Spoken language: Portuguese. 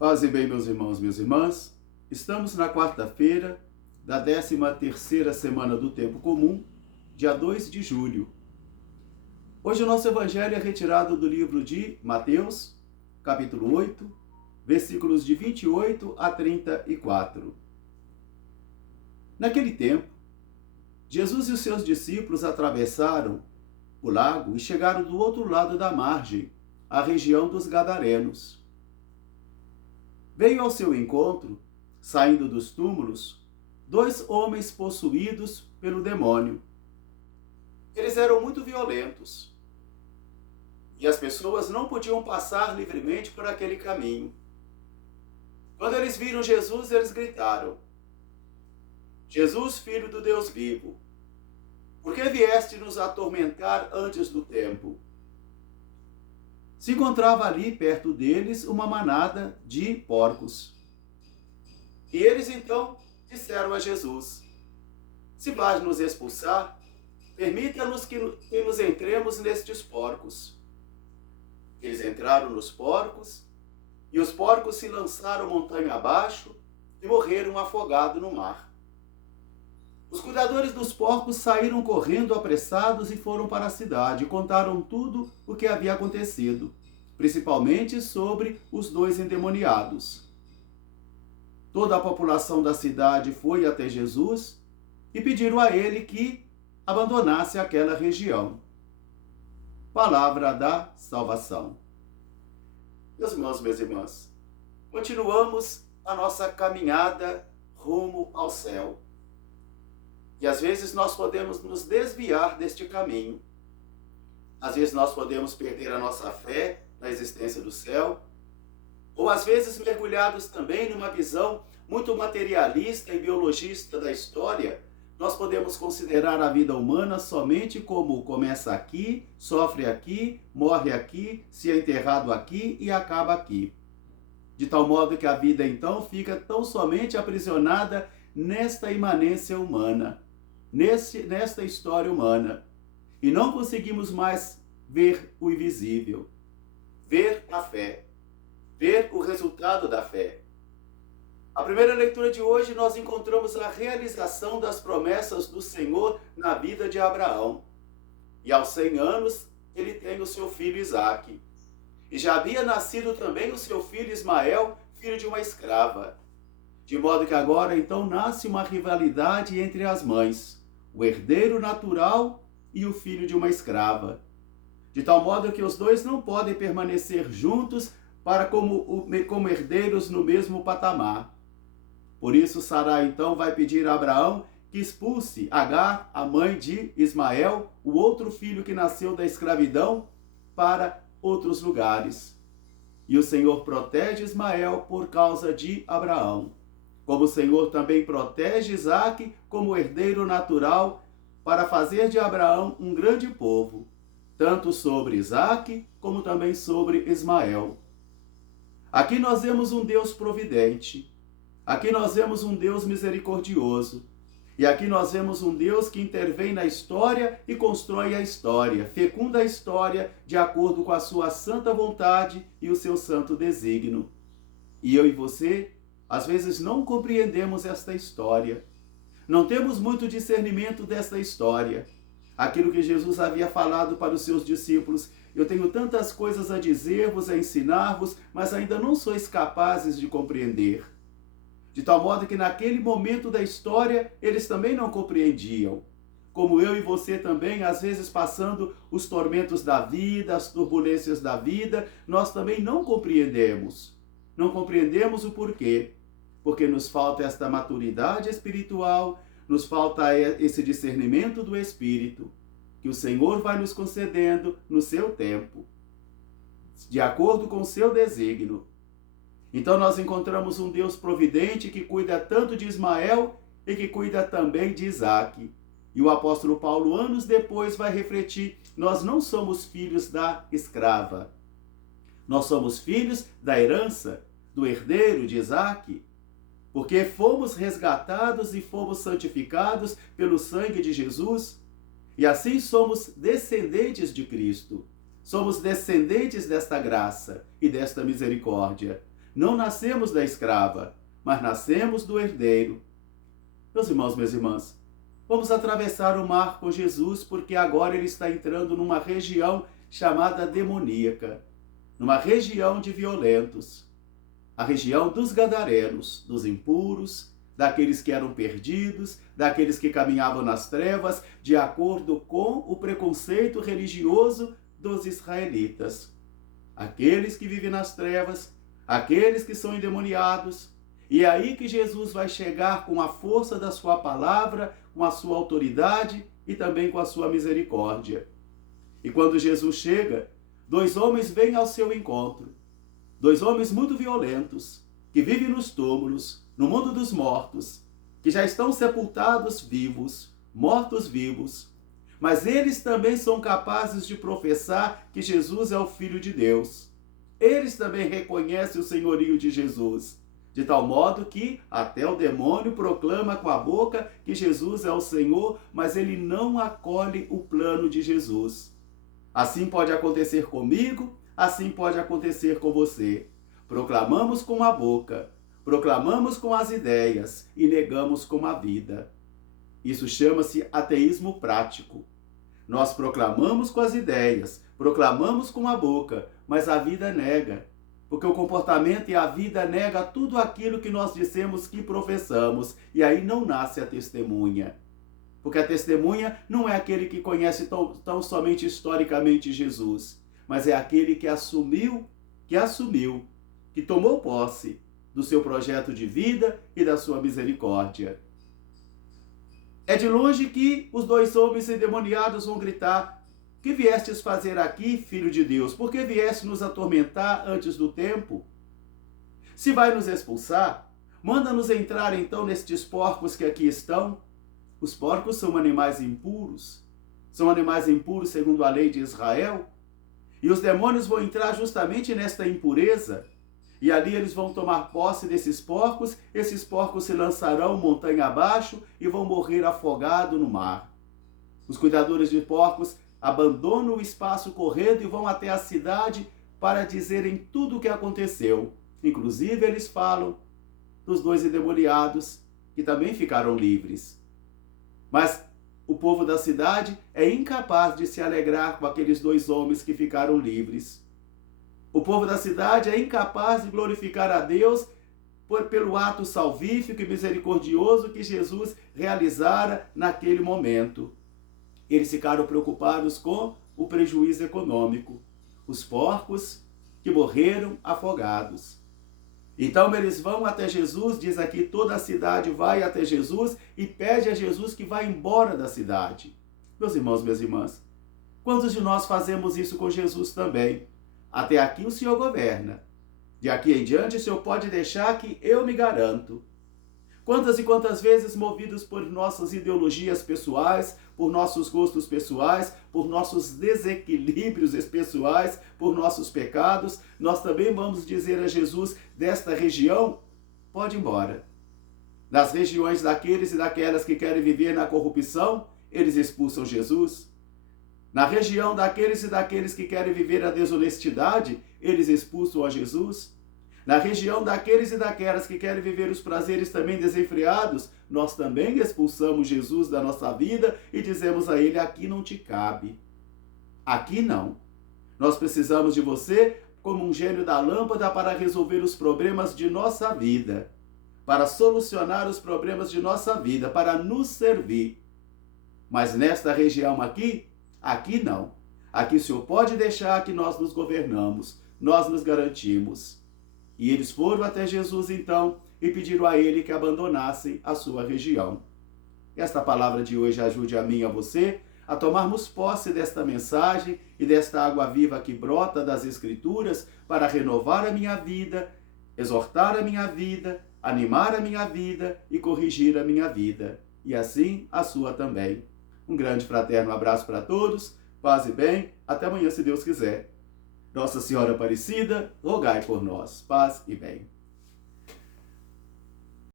Paz e bem, meus irmãos, minhas irmãs. Estamos na quarta-feira da 13ª semana do Tempo Comum, dia 2 de julho. Hoje o nosso evangelho é retirado do livro de Mateus, capítulo 8, versículos de 28 a 34. Naquele tempo, Jesus e os seus discípulos atravessaram o lago e chegaram do outro lado da margem, a região dos Gadarenos. Veio ao seu encontro, saindo dos túmulos, 2 homens possuídos pelo demônio. Eles eram muito violentos, e as pessoas não podiam passar livremente por aquele caminho. Quando eles viram Jesus, eles gritaram: Jesus, Filho do Deus vivo, por que vieste nos atormentar antes do tempo? Se encontrava ali perto deles uma manada de porcos. E eles então disseram a Jesus: se vais nos expulsar, permita-nos que nos entremos nestes porcos. Eles entraram nos porcos, e os porcos se lançaram montanha abaixo e morreram afogados no mar. Os cuidadores dos porcos saíram correndo apressados e foram para a cidade e contaram tudo o que havia acontecido, principalmente sobre os 2 endemoniados. Toda a população da cidade foi até Jesus e pediram a ele que abandonasse aquela região. Palavra da salvação. Meus irmãos, minhas irmãs, continuamos a nossa caminhada rumo ao céu. E às vezes nós podemos nos desviar deste caminho. Às vezes nós podemos perder a nossa fé na existência do céu, ou às vezes mergulhados também numa visão muito materialista e biologista da história, nós podemos considerar a vida humana somente como começa aqui, sofre aqui, morre aqui, se é enterrado aqui e acaba aqui. De tal modo que a vida então fica tão somente aprisionada nesta imanência humana, nesta história humana. E não conseguimos mais ver o invisível, ver a fé, ver o resultado da fé. A primeira leitura de hoje nós encontramos a realização das promessas do Senhor na vida de Abraão. E aos 100 anos ele tem o seu filho Isaque. E já havia nascido também o seu filho Ismael, filho de uma escrava. De modo que agora então nasce uma rivalidade entre as mães, o herdeiro natural e o filho de uma escrava. De tal modo que os 2 não podem permanecer juntos como herdeiros no mesmo patamar. Por isso Sarai então vai pedir a Abraão que expulse Agar, a mãe de Ismael, o outro filho que nasceu da escravidão, para outros lugares. E o Senhor protege Ismael por causa de Abraão. Como o Senhor também protege Isaque como herdeiro natural para fazer de Abraão um grande povo, tanto sobre Isaque como também sobre Ismael. Aqui nós vemos um Deus providente, aqui nós vemos um Deus misericordioso, e aqui nós vemos um Deus que intervém na história e constrói a história, fecunda a história de acordo com a sua santa vontade e o seu santo desígnio. E eu e você, às vezes não compreendemos esta história, não temos muito discernimento desta história. Aquilo que Jesus havia falado para os seus discípulos: eu tenho tantas coisas a dizer-vos, a ensinar-vos, mas ainda não sois capazes de compreender. De tal modo que naquele momento da história, eles também não compreendiam. Como eu e você também, às vezes passando os tormentos da vida, as turbulências da vida, nós também não compreendemos. Não compreendemos o porquê. Porque nos falta esta maturidade espiritual, nos falta esse discernimento do Espírito, que o Senhor vai nos concedendo no seu tempo, de acordo com o seu desígnio. Então nós encontramos um Deus providente que cuida tanto de Ismael e que cuida também de Isaque. E o apóstolo Paulo, anos depois, vai refletir: nós não somos filhos da escrava. Nós somos filhos da herança, do herdeiro de Isaque, porque fomos resgatados e fomos santificados pelo sangue de Jesus, e assim somos descendentes de Cristo. Somos descendentes desta graça e desta misericórdia. Não nascemos da escrava, mas nascemos do herdeiro. Meus irmãos, minhas irmãs, vamos atravessar o mar com Jesus, porque agora ele está entrando numa região chamada demoníaca, numa região de violentos, a região dos gadarenos, dos impuros, daqueles que eram perdidos, daqueles que caminhavam nas trevas, de acordo com o preconceito religioso dos israelitas. Aqueles que vivem nas trevas, aqueles que são endemoniados. E é aí que Jesus vai chegar com a força da sua palavra, com a sua autoridade e também com a sua misericórdia. E quando Jesus chega, dois homens vêm ao seu encontro. Dois homens muito violentos, que vivem nos túmulos, no mundo dos mortos, que já estão sepultados vivos, mortos vivos. Mas eles também são capazes de professar que Jesus é o Filho de Deus. Eles também reconhecem o senhorio de Jesus, de tal modo que até o demônio proclama com a boca que Jesus é o Senhor, mas ele não acolhe o plano de Jesus. Assim pode acontecer comigo, assim pode acontecer com você. Proclamamos com a boca, proclamamos com as ideias e negamos com a vida. Isso chama-se ateísmo prático. Nós proclamamos com as ideias, proclamamos com a boca, mas a vida nega. Porque o comportamento e a vida nega tudo aquilo que nós dissemos que professamos. E aí não nasce a testemunha. Porque a testemunha não é aquele que conhece tão somente historicamente Jesus, mas é aquele que assumiu, que tomou posse do seu projeto de vida e da sua misericórdia. É de longe que os dois homens endemoniados vão gritar: que viestes fazer aqui, Filho de Deus? Por que vieste nos atormentar antes do tempo? Se vai nos expulsar, manda-nos entrar então nestes porcos que aqui estão. Os porcos são animais impuros. São animais impuros segundo a lei de Israel. E os demônios vão entrar justamente nesta impureza. E ali eles vão tomar posse desses porcos. Esses porcos se lançarão montanha abaixo e vão morrer afogados no mar. Os cuidadores de porcos abandonam o espaço correndo e vão até a cidade para dizerem tudo o que aconteceu. Inclusive eles falam dos dois endemoniados que também ficaram livres. Mas o povo da cidade é incapaz de se alegrar com aqueles dois homens que ficaram livres. O povo da cidade é incapaz de glorificar a Deus pelo ato salvífico e misericordioso que Jesus realizara naquele momento. Eles ficaram preocupados com o prejuízo econômico. Os porcos que morreram afogados. Então eles vão até Jesus, diz aqui, toda a cidade vai até Jesus e pede a Jesus que vá embora da cidade. Meus irmãos, minhas irmãs, quantos de nós fazemos isso com Jesus também? Até aqui o Senhor governa. De aqui em diante o Senhor pode deixar que eu me garanto. Quantas e quantas vezes, movidos por nossas ideologias pessoais, por nossos gostos pessoais, por nossos desequilíbrios pessoais, por nossos pecados, nós também vamos dizer a Jesus desta região: pode ir embora. Nas regiões daqueles e daquelas que querem viver na corrupção, eles expulsam Jesus. Na região daqueles e daqueles que querem viver a desonestidade, eles expulsam a Jesus. Na região daqueles e daquelas que querem viver os prazeres também desenfreados, nós também expulsamos Jesus da nossa vida e dizemos a ele: aqui não te cabe. Aqui não. Nós precisamos de você como um gênio da lâmpada para resolver os problemas de nossa vida, para solucionar os problemas de nossa vida, para nos servir. Mas nesta região aqui não. Aqui o Senhor pode deixar que nós nos governamos, nós nos garantimos. E eles foram até Jesus então e pediram a ele que abandonassem a sua região. Esta palavra de hoje ajude a mim e a você a tomarmos posse desta mensagem e desta água viva que brota das Escrituras para renovar a minha vida, exortar a minha vida, animar a minha vida e corrigir a minha vida. E assim a sua também. Um grande fraterno abraço para todos, paz e bem, até amanhã se Deus quiser. Nossa Senhora Aparecida, rogai por nós. Paz e bem.